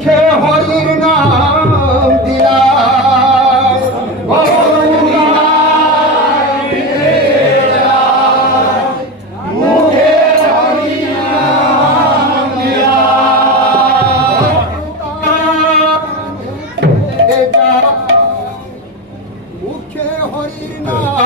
মুখে হরির নাম দিলাম মুখে হরির নাম দিলাম মুখে হরির নাম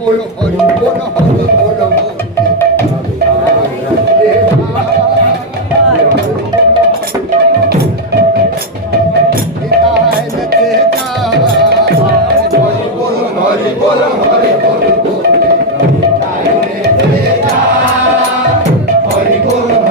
বলো হরি বলো হরি বলো হরি বলো হরি বলো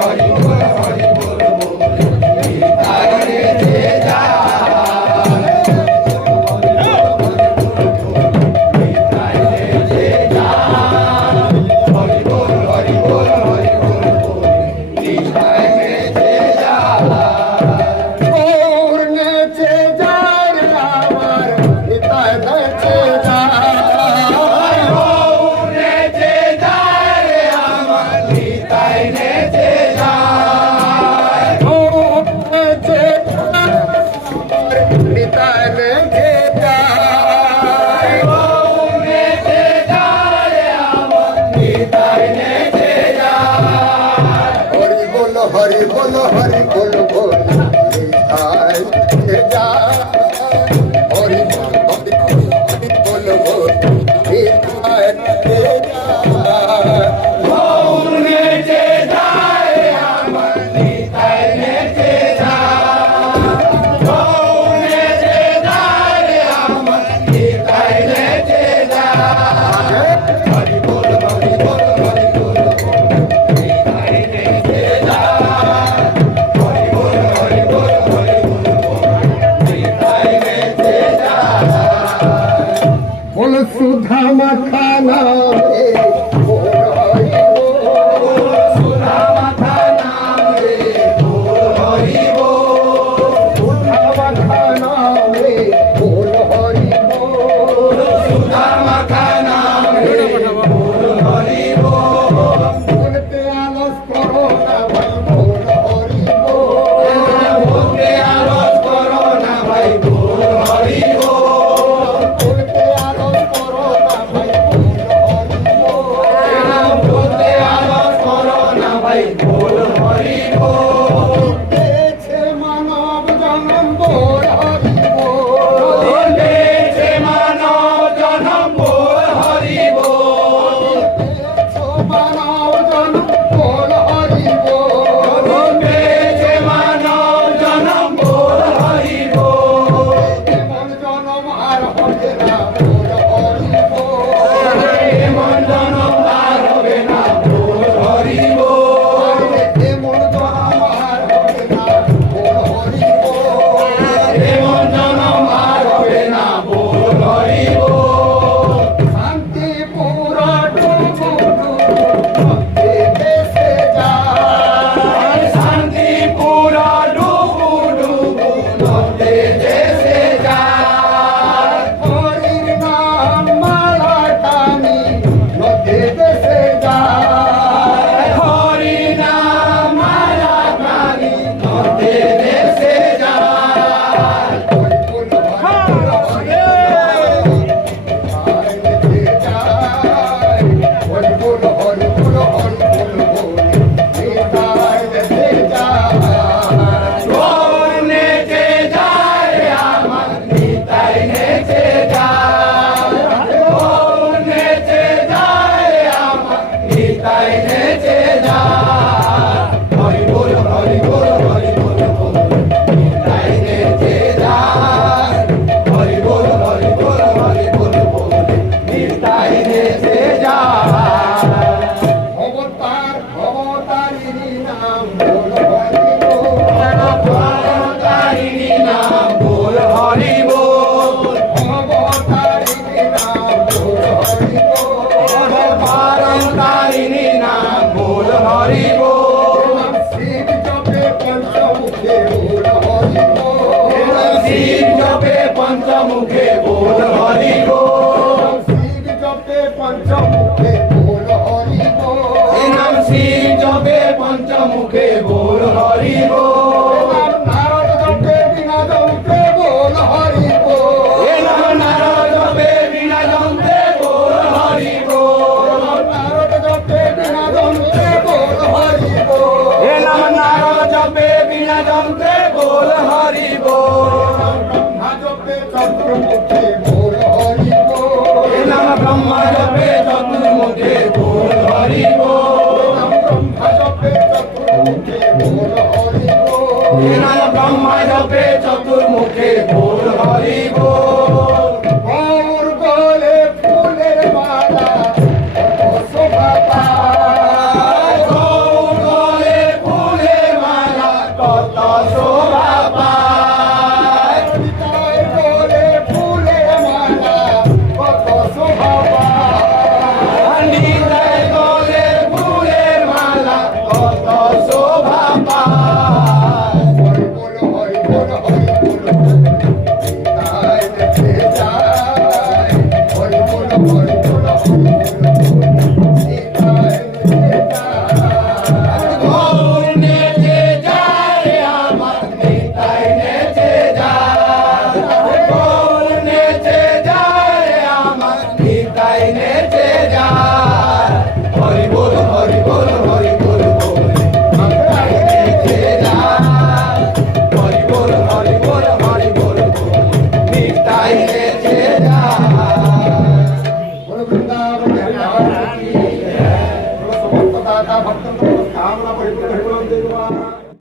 हरि बोलो हरि बोलो बोलो निताय जा हरि बोलो हरि बोलो बोलो निताय जा गौर में जे जाए अमर निताय ने जा गौर में जे जाए अमर निताय ने जा हरि बोलो हरि बोलो हरि बोलो निताय ने जा हरि बोल हरि बोल हरि बोल निताय বিনা যন্ত্রে বল হরি বল ব্রহ্মা জপে চতুর্মুখে বল হরি বল এ নাম ব্রহ্মা জপে চতুর্মুখে বল হরি বল ব্রহ্মা জপে চতুর্মুখে বল হরি বল এ নাম ব্রহ্মা জপে চতুর্মুখে বল হরি বল গৌর গলে ফুলের মালা শোভা পায় গৌর গলে ফুলের মালা কত শোভা